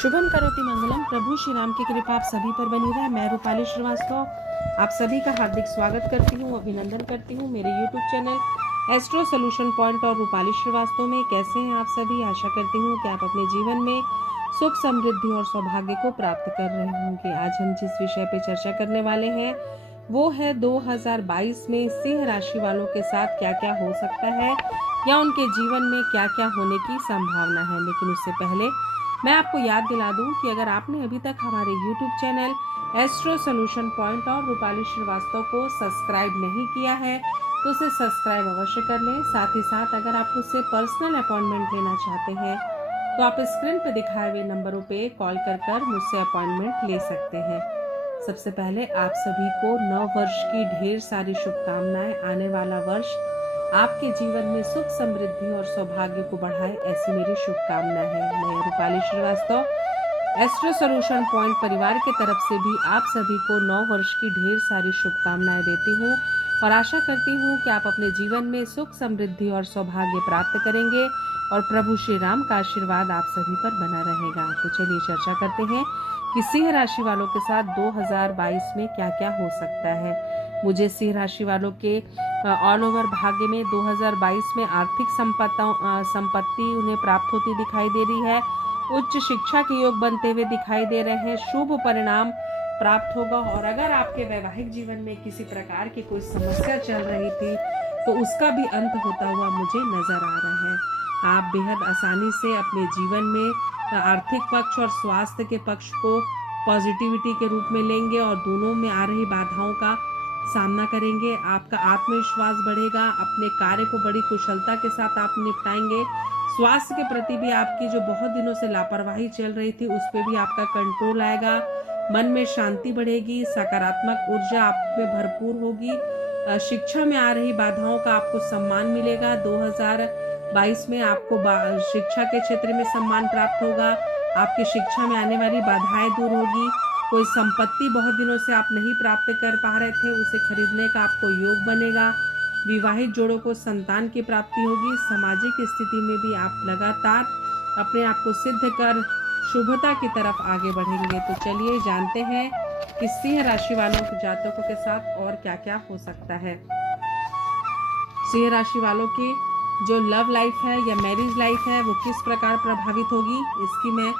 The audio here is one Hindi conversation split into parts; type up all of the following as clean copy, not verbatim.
शुभम करोति मंगलम। प्रभु श्री राम की कृपा आप सभी पर बनी रहे। मैं रूपाली श्रीवास्तव आप सभी का हार्दिक स्वागत करती हूँ, अभिनंदन करती हूँ मेरे YouTube channel astro solution point और रूपाली श्रीवास्तव में। कैसे हैं आप सभी? आशा करती हूँ कि आप अपने जीवन में सुख, समृद्धि और सौभाग्य को प्राप्त कर रहे होंगे। आज हम जिस विषय पे चर्चा करने वाले हैं वो है 2022 में सिंह राशि वालों के साथ क्या क्या हो सकता है या उनके जीवन में क्या क्या होने की संभावना है। लेकिन उससे पहले मैं आपको याद दिला दूं कि अगर आपने अभी तक हमारे YouTube channel astro solution point और रूपाली श्रीवास्तव को सब्सक्राइब नहीं किया है तो उसे सब्सक्राइब अवश्य कर लें। साथ ही साथ अगर आप मुझसे पर्सनल अपॉइंटमेंट लेना चाहते हैं तो आप स्क्रीन पर दिखाए हुए नंबरों पे कॉल कर मुझसे अपॉइंटमेंट ले सकते हैं। सबसे पहले आप सभी को नव वर्ष की ढेर सारी शुभकामनाएं। आने वाला वर्ष आपके जीवन में सुख, समृद्धि और सौभाग्य को बढ़ाए, ऐसी मेरी शुभकामना है। मैं Rupali Srivastava astro solution point परिवार की तरफ से भी आप सभी को नव वर्ष की ढेर सारी शुभकामनाएं देती हूँ और आशा करती हूँ कि आप अपने जीवन में सुख, समृद्धि और सौभाग्य प्राप्त करेंगे और प्रभु श्री राम का आशीर्वाद आप सभी पर बना रहेगा। तो चलिए चर्चा करते हैं कि सिंह राशि वालों के साथ 2022 में क्या क्या हो सकता है। मुझे सिंह राशि वालों के ऑल ओवर भाग्य में 2022 में आर्थिक संपत्ति उन्हें प्राप्त होती दिखाई दे रही है। उच्च शिक्षा के योग बनते हुए दिखाई दे रहे हैं। शुभ परिणाम प्राप्त होगा और अगर आपके वैवाहिक जीवन में किसी प्रकार की कोई समस्या चल रही थी तो उसका भी अंत होता हुआ मुझे नजर आ रहा है। आप बेहद आसानी से अपने जीवन में आर्थिक पक्ष और स्वास्थ्य के पक्ष को पॉजिटिविटी के रूप में लेंगे और दोनों में आ रही बाधाओं का सामना करेंगे। आपका आत्मविश्वास बढ़ेगा। अपने कार्य को बड़ी कुशलता के साथ आप निपटाएंगे। स्वास्थ्य के प्रति भी आपकी जो बहुत दिनों से लापरवाही चल रही थी उस पर भी आपका कंट्रोल आएगा। मन में शांति बढ़ेगी। सकारात्मक ऊर्जा आप में भरपूर होगी। शिक्षा में आ रही बाधाओं का आपको सम्मान मिलेगा। 2022 में आपको शिक्षा के क्षेत्र में सम्मान प्राप्त होगा। आपकी शिक्षा में आने वाली बाधाएं दूर होगी। कोई संपत्ति बहुत दिनों से आप नहीं प्राप्त कर पा रहे थे उसे खरीदने का आपको योग बनेगा। विवाहित जोड़ों को संतान की प्राप्ति होगी। सामाजिक स्थिति में भी आप लगातार अपने आप को सिद्ध कर शुभता की तरफ आगे बढ़ेंगे। तो चलिए जानते हैं कि सिंह राशि वालों के जातकों के साथ और क्या क्या हो सकता है। सिंह राशि वालों की जो लव लाइफ है या मैरिज लाइफ है वो किस प्रकार प्रभावित होगी, इसकी मैं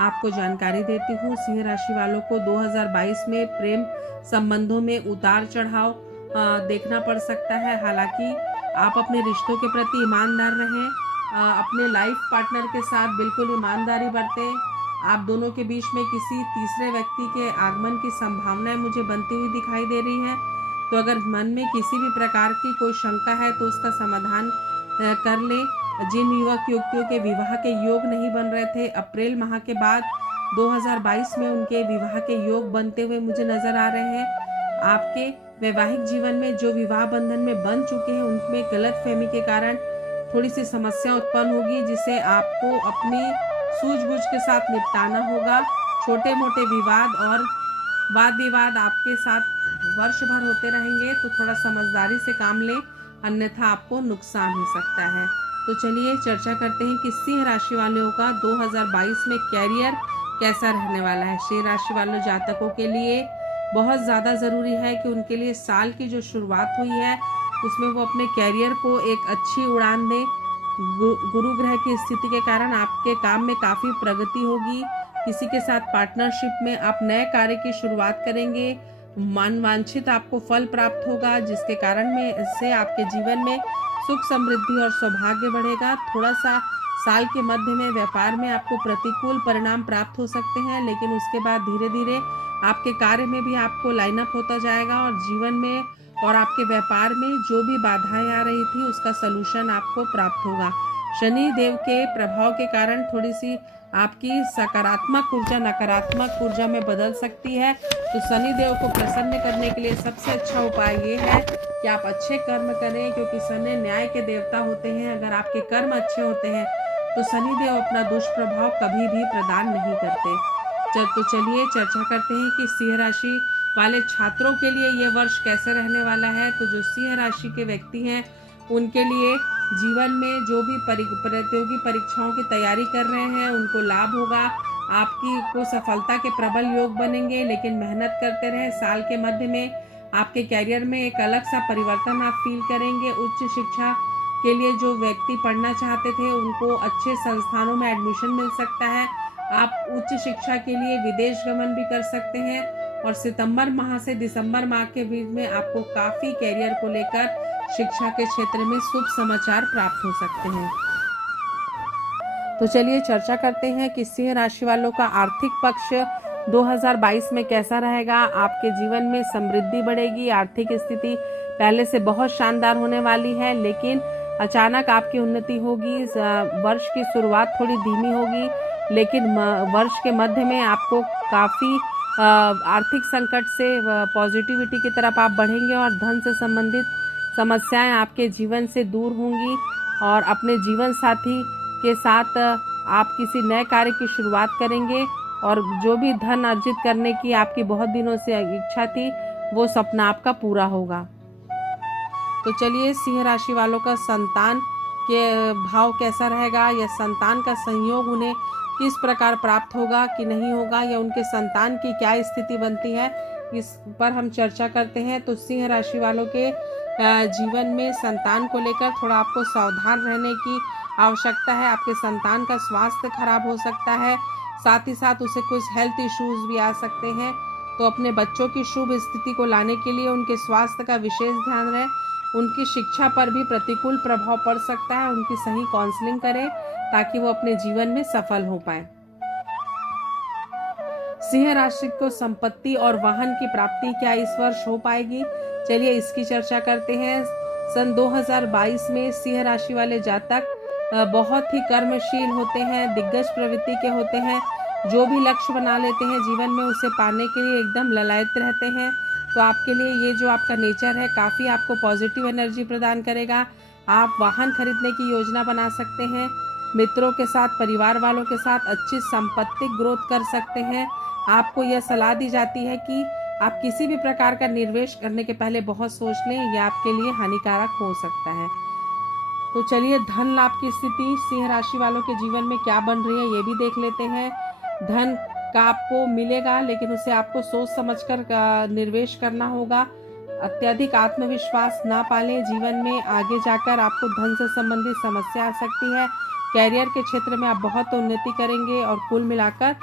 आपको जानकारी देती हूँ। सिंह राशि वालों को 2022 में प्रेम संबंधों में उतार चढ़ाव देखना पड़ सकता है। हालांकि आप अपने रिश्तों के प्रति ईमानदार रहें। अपने लाइफ पार्टनर के साथ बिल्कुल ईमानदारी बरतें। आप दोनों के बीच में किसी तीसरे व्यक्ति के आगमन की संभावनाएं मुझे बनती हुई दिखाई दे रही है। तो अगर मन में किसी भी प्रकार की कोई शंका है तो उसका समाधान कर ले। जिन युवक युवतियों के विवाह के योग नहीं बन रहे थे, अप्रैल माह के बाद 2022 में उनके विवाह के योग बनते हुए मुझे नजर आ रहे हैं। आपके वैवाहिक जीवन में जो विवाह बंधन में बन चुके हैं उनमें गलतफहमी के कारण थोड़ी सी समस्या उत्पन्न होगी, जिसे आपको अपनी सूझबूझ के साथ निपटाना होगा। छोटे मोटे विवाद और वाद विवाद आपके साथ वर्ष भर होते रहेंगे, तो थोड़ा समझदारी से काम लें, अन्यथा आपको नुकसान हो सकता है। तो चलिए चर्चा करते हैं कि सिंह राशि वालों का 2022 में कैरियर कैसा रहने वाला है। सिंह राशि वालों जातकों के लिए बहुत ज़्यादा ज़रूरी है कि उनके लिए साल की जो शुरुआत हुई है उसमें वो अपने कैरियर को एक अच्छी उड़ान दें। गुरु ग्रह की स्थिति के कारण आपके काम में काफ़ी प्रगति होगी। किसी के साथ पार्टनरशिप में आप नए कार्य की शुरुआत करेंगे। मन वांछित आपको फल प्राप्त होगा, जिसके कारण में इससे आपके जीवन में सुख, समृद्धि और सौभाग्य बढ़ेगा। थोड़ा सा साल के मध्य में व्यापार में आपको प्रतिकूल परिणाम प्राप्त हो सकते हैं, लेकिन उसके बाद धीरे धीरे आपके कार्य में भी आपको लाइन अप होता जाएगा और जीवन में और आपके व्यापार में जो भी बाधाएं आ रही थी उसका सलूशन आपको प्राप्त होगा। शनि देव के प्रभाव के कारण थोड़ी सी आपकी सकारात्मक ऊर्जा नकारात्मक ऊर्जा में बदल सकती है। तो शनि देव को प्रसन्न करने के लिए सबसे अच्छा उपाय ये है कि आप अच्छे कर्म करें, क्योंकि शनि न्याय के देवता होते हैं। अगर आपके कर्म अच्छे होते हैं तो शनि देव अपना दुष्प्रभाव कभी भी प्रदान नहीं करते। तो चलिए चर्चा करते हैं कि सिंह राशि वाले छात्रों के लिए ये वर्ष कैसे रहने वाला है। तो जो सिंह राशि के व्यक्ति हैं उनके लिए जीवन में जो भी प्रतियोगी परीक्षाओं की तैयारी कर रहे हैं उनको लाभ होगा। आपकी को सफलता के प्रबल योग बनेंगे, लेकिन मेहनत करते रहें। साल के मध्य में आपके कैरियर में एक अलग सा परिवर्तन आप फील करेंगे। उच्च शिक्षा के लिए जो व्यक्ति पढ़ना चाहते थे उनको अच्छे संस्थानों में एडमिशन मिल सकता है। आप उच्च शिक्षा के लिए विदेश गमन भी कर सकते हैं और सितंबर माह से दिसंबर माह के बीच में आपको काफ़ी कैरियर को लेकर शिक्षा के क्षेत्र में शुभ समाचार प्राप्त हो सकते हैं। तो चलिए चर्चा करते हैं कि सिंह राशि वालों का आर्थिक पक्ष 2022 में कैसा रहेगा। आपके जीवन में समृद्धि बढ़ेगी, आर्थिक स्थिति पहले से बहुत शानदार होने वाली है, लेकिन अचानक आपकी उन्नति होगी। वर्ष की शुरुआत थोड़ी धीमी होगी, लेकिन वर्ष के मध्य में आपको काफ़ी आर्थिक संकट से पॉजिटिविटी की तरफ आप बढ़ेंगे और धन से संबंधित समस्याएं आपके जीवन से दूर होंगी और अपने जीवन साथी के साथ आप किसी नए कार्य की शुरुआत करेंगे और जो भी धन अर्जित करने की आपकी बहुत दिनों से इच्छा थी वो सपना आपका पूरा होगा। तो चलिए सिंह राशि वालों का संतान के भाव कैसा रहेगा या संतान का संयोग उन्हें किस प्रकार प्राप्त होगा कि नहीं होगा या उनके संतान की क्या स्थिति बनती है, इस पर हम चर्चा करते हैं। तो सिंह राशि वालों के जीवन में संतान को लेकर थोड़ा आपको सावधान रहने की आवश्यकता है। आपके संतान का स्वास्थ्य खराब हो सकता है, साथ ही साथ उसे कुछ हेल्थ इश्यूज भी आ सकते हैं। तो अपने बच्चों की शुभ स्थिति को लाने के लिए उनके स्वास्थ्य का विशेष ध्यान रहे। उनकी शिक्षा पर भी प्रतिकूल प्रभाव पड़ सकता है, उनकी सही काउंसलिंग करें ताकि वो अपने जीवन में सफल हो पाए। सिंह राशि को संपत्ति और वाहन की प्राप्ति क्या इस वर्ष हो पाएगी, चलिए इसकी चर्चा करते हैं। सन 2022 में सिंह राशि वाले जातक बहुत ही कर्मशील होते हैं, दिग्गज प्रवृत्ति के होते हैं, जो भी लक्ष्य बना लेते हैं जीवन में उसे पाने के लिए एकदम ललायत रहते हैं। तो आपके लिए ये जो आपका नेचर है काफ़ी आपको पॉजिटिव एनर्जी प्रदान करेगा। आप वाहन खरीदने की योजना बना सकते हैं, मित्रों के साथ परिवार वालों के साथ अच्छी संपत्तिक ग्रोथ कर सकते हैं। आपको यह सलाह दी जाती है कि आप किसी भी प्रकार का निवेश करने के पहले बहुत सोच लें, यह आपके लिए हानिकारक हो सकता है। तो चलिए धन लाभ की स्थिति सिंह राशि वालों के जीवन में क्या बन रही है ये भी देख लेते हैं। धन का आपको मिलेगा, लेकिन उसे आपको सोच समझकर निवेश करना होगा। अत्यधिक आत्मविश्वास ना पालें, जीवन में आगे जाकर आपको धन से संबंधित समस्या आ सकती है। कैरियर के क्षेत्र में आप बहुत उन्नति करेंगे और कुल मिलाकर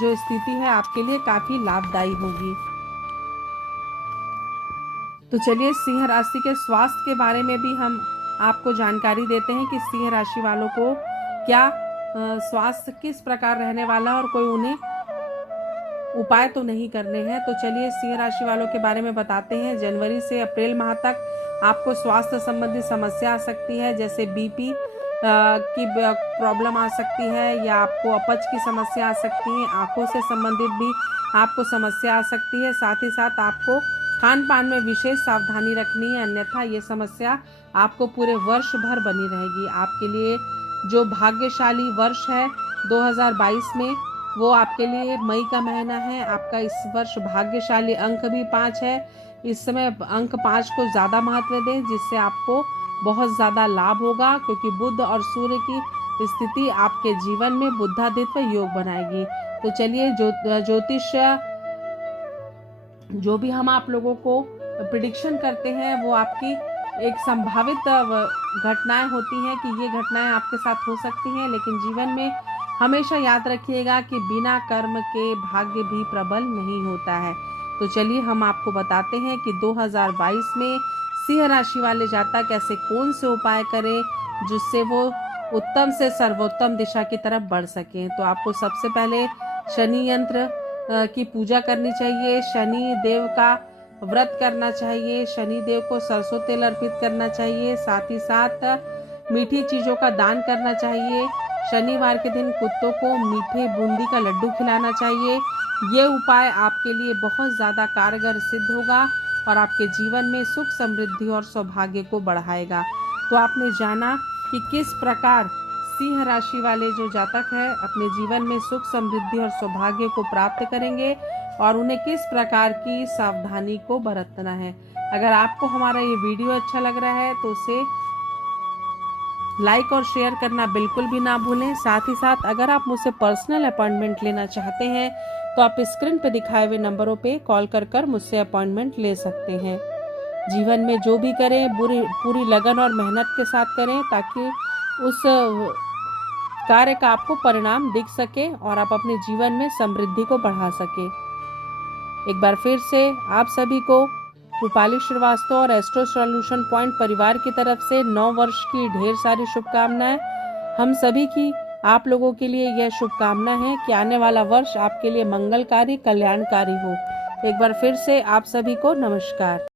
जो स्थिति है आपके लिए काफी लाभदायी होगी। तो चलिए सिंह राशि के स्वास्थ्य के बारे में भी हम आपको जानकारी देते हैं कि सिंह राशि वालों को क्या स्वास्थ्य किस प्रकार रहने वाला है और कोई उन्हें उपाय तो नहीं करने हैं। तो चलिए सिंह राशि वालों के बारे में बताते हैं। जनवरी से अप्रैल माह तक आपको स्वास्थ्य संबंधी समस्या आ सकती है, जैसे बीपी की प्रॉब्लम आ सकती है या आपको अपच की समस्या आ सकती है। आंखों से संबंधित भी आपको समस्या आ सकती है। साथ ही साथ आपको खान पान में विशेष सावधानी रखनी है, अन्यथा ये समस्या आपको पूरे वर्ष भर बनी रहेगी। आपके लिए जो भाग्यशाली वर्ष है 2022 में वो आपके लिए मई का महीना है। आपका इस वर्ष भाग्यशाली अंक भी 5 है। इस समय अंक 5 को ज़्यादा महत्व दें, जिससे आपको बहुत ज़्यादा लाभ होगा, क्योंकि बुध और सूर्य की स्थिति आपके जीवन में बुद्धादित्य योग बनाएगी। तो चलिए ज्योतिष जो भी हम आप लोगों को प्रिडिक्शन करते हैं वो आपकी एक संभावित घटनाएं होती हैं कि ये घटनाएं आपके साथ हो सकती हैं, लेकिन जीवन में हमेशा याद रखिएगा कि बिना कर्म के भाग्य भी प्रबल नहीं होता है। तो चलिए हम आपको बताते हैं कि 2022 में सिंह राशि वाले जातक ऐसे कौन से उपाय करें जिससे वो उत्तम से सर्वोत्तम दिशा की तरफ बढ़ सकें। तो आपको सबसे पहले शनि यंत्र की पूजा करनी चाहिए, शनि देव का व्रत करना चाहिए, शनि देव को सरसों तेल अर्पित करना चाहिए, साथ ही साथ मीठी चीज़ों का दान करना चाहिए। शनिवार के दिन कुत्तों को मीठे बूंदी का लड्डू खिलाना चाहिए। ये उपाय आपके लिए बहुत ज़्यादा कारगर सिद्ध होगा और आपके जीवन में सुख समृद्धि और सौभाग्य को बढ़ाएगा। तो आपने जाना कि किस प्रकार सिंह राशि वाले जो जातक हैं अपने जीवन में सुख समृद्धि और सौभाग्य को प्राप्त करेंगे और उन्हें किस प्रकार की सावधानी को बरतना है। अगर आपको हमारा ये वीडियो अच्छा लग रहा है तो उसे लाइक और शेयर करना बिल्कुल भी ना भूलें। साथ ही साथ अगर आप मुझसे पर्सनल अपॉइंटमेंट लेना चाहते हैं तो आप स्क्रीन पर दिखाए हुए नंबरों पे कॉल कर मुझसे अपॉइंटमेंट ले सकते हैं। जीवन में जो भी करें पूरी लगन और मेहनत के साथ करें, ताकि उस कार्य का आपको परिणाम दिख सके और आप अपने जीवन में समृद्धि को बढ़ा सके। एक बार फिर से आप सभी को रूपाली श्रीवास्तव और एस्ट्रो सॉल्यूशन पॉइंट परिवार की तरफ से 9 वर्ष की ढेर सारी शुभकामनाएं। हम सभी की आप लोगों के लिए यह शुभकामना है कि आने वाला वर्ष आपके लिए मंगलकारी कल्याणकारी हो। एक बार फिर से आप सभी को नमस्कार।